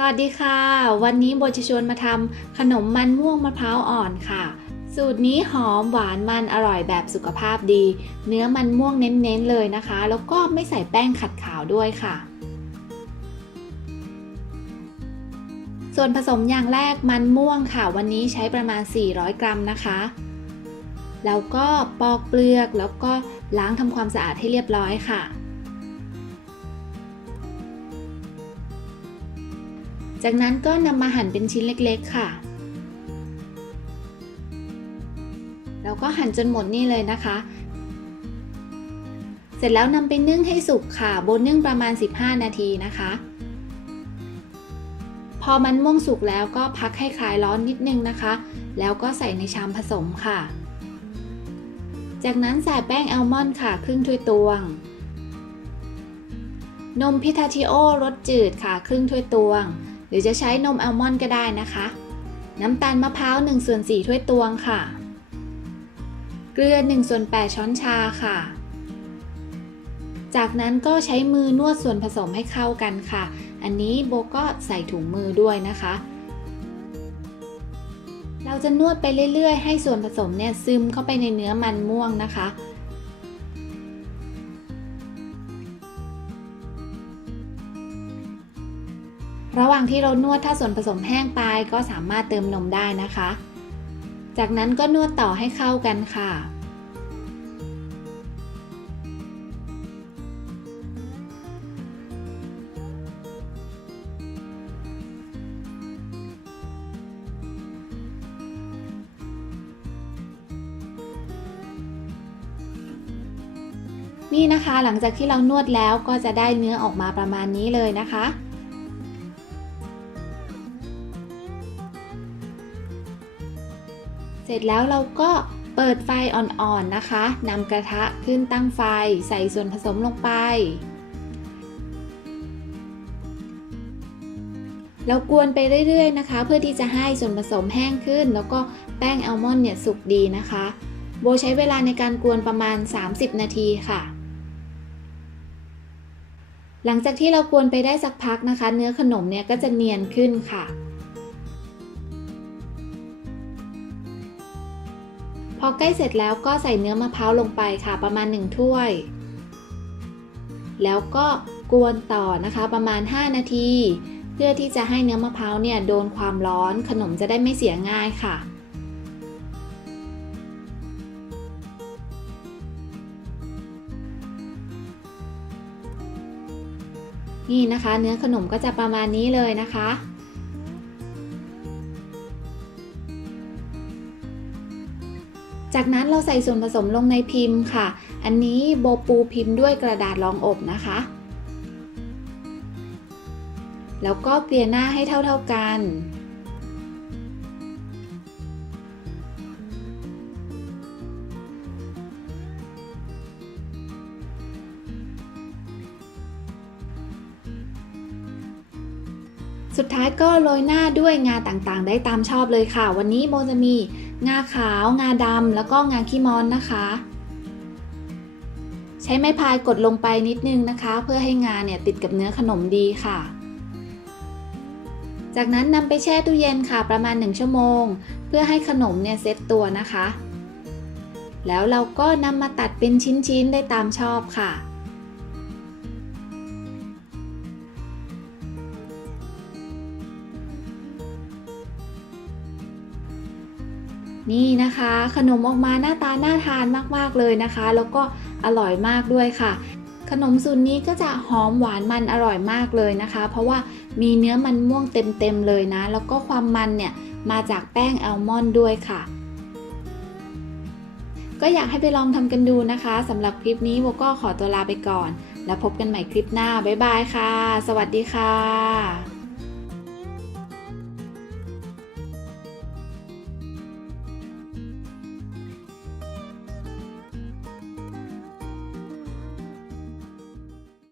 สวัสดีค่ะ วันนี้โบจะชวนมาทำขนมมันม่วงมะพร้าวอ่อนค่ะ สูตรนี้หอมหวานมันอร่อยแบบสุขภาพดี เนื้อมันม่วงเน้นๆเลยนะคะ แล้วก็ไม่ใส่แป้งขัดขาวด้วยค่ะ ส่วนผสมอย่างแรกมันม่วงค่ะ วันนี้ใช้ประมาณ 400 กรัมนะคะ แล้วก็ปอกเปลือกแล้วก็ล้างทำความสะอาดให้เรียบร้อยค่ะ จากนั้นก็นำมาหั่นเป็นชิ้นเล็กๆค่ะแล้วก็หั่นจนหมดนี่เลยนะคะ เสร็จแล้วนำไปนึ่งให้สุกค่ะ บนนึ่งประมาณ 15 นาทีนะคะ พอมันม่วงสุกแล้วก็พักให้คลายร้อนนิดนึงนะคะ แล้วก็ใส่ในชามผสมค่ะ จากนั้นใส่แป้งอัลมอนด์ค่ะ ครึ่งถ้วยตวง นมพิทาชิโอรสจืดค่ะ ครึ่งถ้วยตวง หรือจะใช้นมอัลมอนด์ก็ได้นะคะ น้ำตาลมะพร้าว1ส่วน4ถ้วยตวงค่ะ เกลือ1ส่วน8ช้อนชาค่ะ จากนั้นก็ใช้มือนวดส่วนผสมให้เข้ากันค่ะ อันนี้โบก็ใส่ถุงมือด้วยนะคะ เราจะนวดไปเรื่อยๆ ให้ส่วนผสมเนี่ยซึมเข้าไปในเนื้อมันม่วงนะคะ ระหว่างที่เรานวดถ้าส่วนผสมแห้งไปก็สามารถเติมนมได้นะคะ จากนั้นก็นวดต่อให้เข้ากันค่ะ นี่นะคะหลังจากที่เรานวดแล้วก็จะได้เนื้อออกมาประมาณนี้เลยนะคะ เสร็จแล้วเราก็เปิดไฟอ่อนๆนะคะนำกระทะขึ้นตั้งไฟใส่ส่วนผสมลงไป เรากวนไปเรื่อยๆนะคะ เพื่อที่จะให้ส่วนผสมแห้งขึ้น แล้วก็แป้งอัลมอนด์เนี่ยสุกดีนะคะ โบใช้เวลาในการกวนประมาณ 30 นาทีค่ะหลังจากที่เรากวนไปได้สักพักนะคะ เนื้อขนมเนี่ยก็จะเนียนขึ้นค่ะ อใกล้เสร็จแล้วก็ใส่เนื้อมะพร้าวลงไปค่ะประมาณ 1 ถ้วย แล้วก็กวนต่อนะคะประมาณ 5 นาที เพื่อที่จะให้เนื้อมะพร้าวเนี่ยโดนความร้อนขนมจะได้ไม่เสียง่ายค่ะนี่นะคะ เนื้อขนมก็จะประมาณนี้เลยนะคะ จากนั้นเราใส่ส่วนผสมลงในพิมพ์ค่ะ อันนี้โบปูพิมพ์ด้วยกระดาษรองอบนะคะ แล้วก็เกลี่ยหน้าให้เท่าๆกัน สุดท้ายก็โรยหน้าด้วยงาต่างๆ ได้ตามชอบเลยค่ะ วันนี้โบจะมีงาขาว งาดำแล้วก็งาขี้มอนนะคะ ใช้ไม้พายกดลงไปนิดนึงนะคะ เพื่อให้งาเนี่ยติดกับเนื้อขนมดีค่ะ จากนั้นนำไปแช่ตู้เย็นค่ะประมาณ 1 ชั่วโมง เพื่อให้ขนมเนี่ยเซตตัวนะคะ แล้วเราก็นำมาตัดเป็นชิ้นๆได้ตามชอบค่ะ นี่นะคะ ขนมออกมาหน้าตาน่าทานมากๆเลยนะคะ แล้วก็อร่อยมากด้วยค่ะ ขนมสูตรนี้ก็จะหอมหวานมันอร่อยมากเลยนะคะ เพราะว่ามีเนื้อมันม่วงเต็มๆเลยนะ แล้วก็ความมันเนี่ยมาจากแป้งอัลมอนด์ด้วยค่ะ ก็อยากให้ไปลองทำกันดูนะคะสำหรับคลิปนี้โบก็ขอตัวลาไปก่อน แล้วพบกันใหม่คลิปหน้าบ๊ายบายค่ะ สวัสดีค่ะ